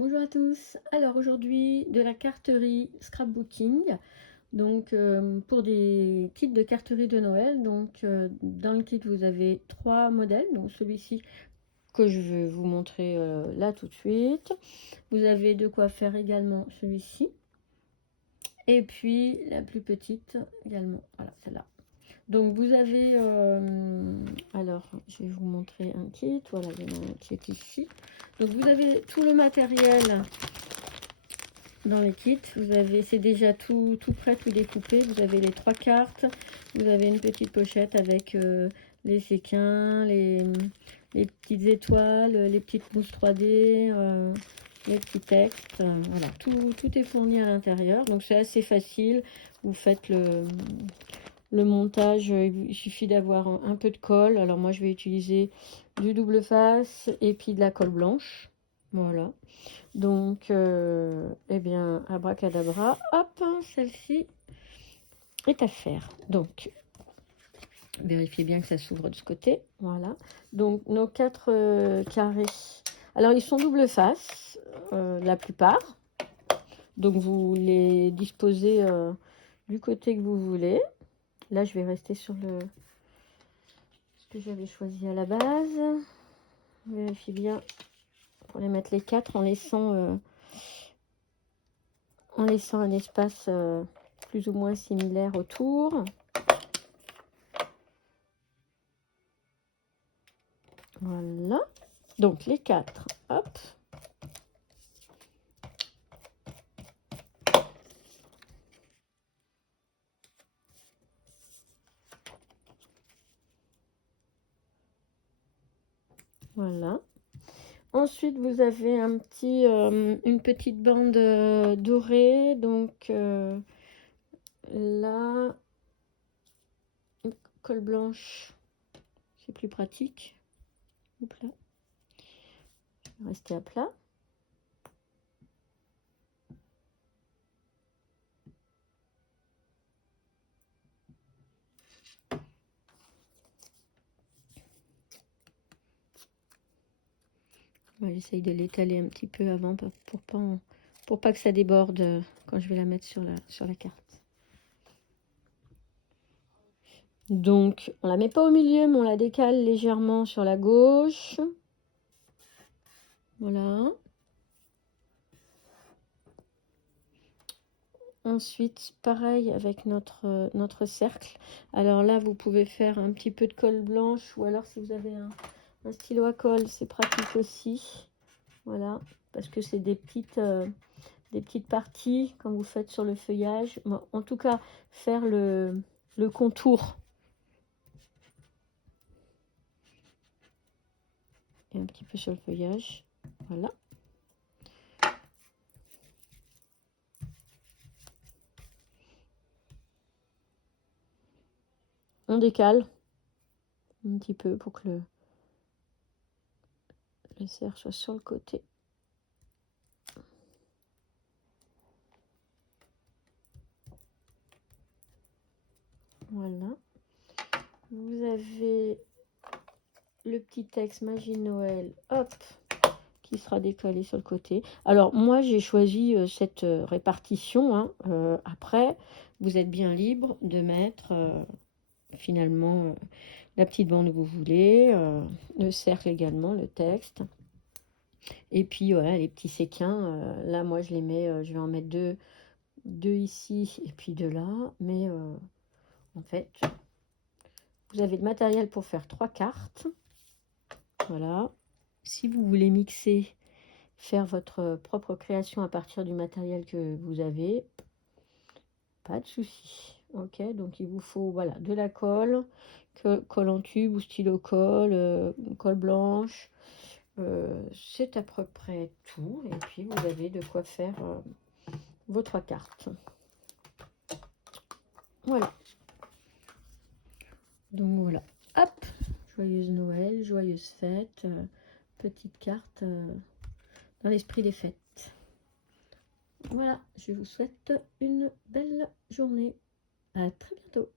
Bonjour à tous. Alors aujourd'hui de la carterie scrapbooking, donc pour des kits de carterie de Noël. Donc dans le kit vous avez 3 modèles, donc celui-ci que je vais vous montrer là tout de suite. Vous avez de quoi faire également celui-ci, et puis la plus petite également, voilà celle-là. Donc vous avez, alors je vais vous montrer un kit, voilà il y en a un qui est ici. Donc vous avez tout le matériel dans les kits. Vous avez, c'est déjà tout prêt, tout découpé. Vous avez les 3 cartes, vous avez une petite pochette avec les séquins, les petites étoiles, les petites mousses 3D, les petits textes, voilà, tout est fourni à l'intérieur, donc c'est assez facile. Vous faites le montage, il suffit d'avoir un peu de colle. Alors moi je vais utiliser du double face et puis de la colle blanche, voilà. Donc eh bien abracadabra, hop, celle-ci est à faire. Donc vérifiez bien que ça s'ouvre de ce côté, voilà. Donc nos 4 carrés, alors ils sont double face, la plupart, donc vous les disposez du côté que vous voulez. Là je vais rester sur ce que j'avais choisi à la base. Vérifiez bien pour les mettre les 4 en laissant un espace plus ou moins similaire autour. Voilà, donc les 4, hop. Voilà. Ensuite, vous avez une petite bande dorée, donc là, une colle blanche, c'est plus pratique. Hop là. Rester à plat. J'essaye de l'étaler un petit peu avant pour pas que ça déborde quand je vais la mettre sur la carte. Donc, on la met pas au milieu, mais on la décale légèrement sur la gauche. Voilà. Ensuite, pareil avec notre cercle. Alors là, vous pouvez faire un petit peu de colle blanche, ou alors si vous avez un stylo à colle, c'est pratique aussi. Voilà, parce que c'est des petites parties quand vous faites sur le feuillage. Bon, en tout cas, faire le contour. Et un petit peu sur le feuillage. Voilà. On décale un petit peu pour que le cercle soit sur le côté. Voilà. Vous avez le petit texte Magie de Noël, hop, qui sera décalé sur le côté. Alors moi j'ai choisi cette répartition, hein. Après vous êtes bien libre de mettre finalement la petite bande que vous voulez, le cercle également, le texte, et puis voilà, les petits séquins. Là moi je les mets, je vais en mettre deux ici et puis 2 là, mais en fait vous avez le matériel pour faire 3 cartes. Voilà. Si vous voulez mixer, faire votre propre création à partir du matériel que vous avez, pas de souci. Ok, donc il vous faut voilà de la colle, colle en tube ou stylo colle, colle blanche. C'est à peu près tout. Et puis vous avez de quoi faire vos 3 cartes. Voilà. Donc voilà. Hop, joyeuse Noël, joyeuse fête, petite carte dans l'esprit des fêtes. Voilà, je vous souhaite une belle journée. À très bientôt.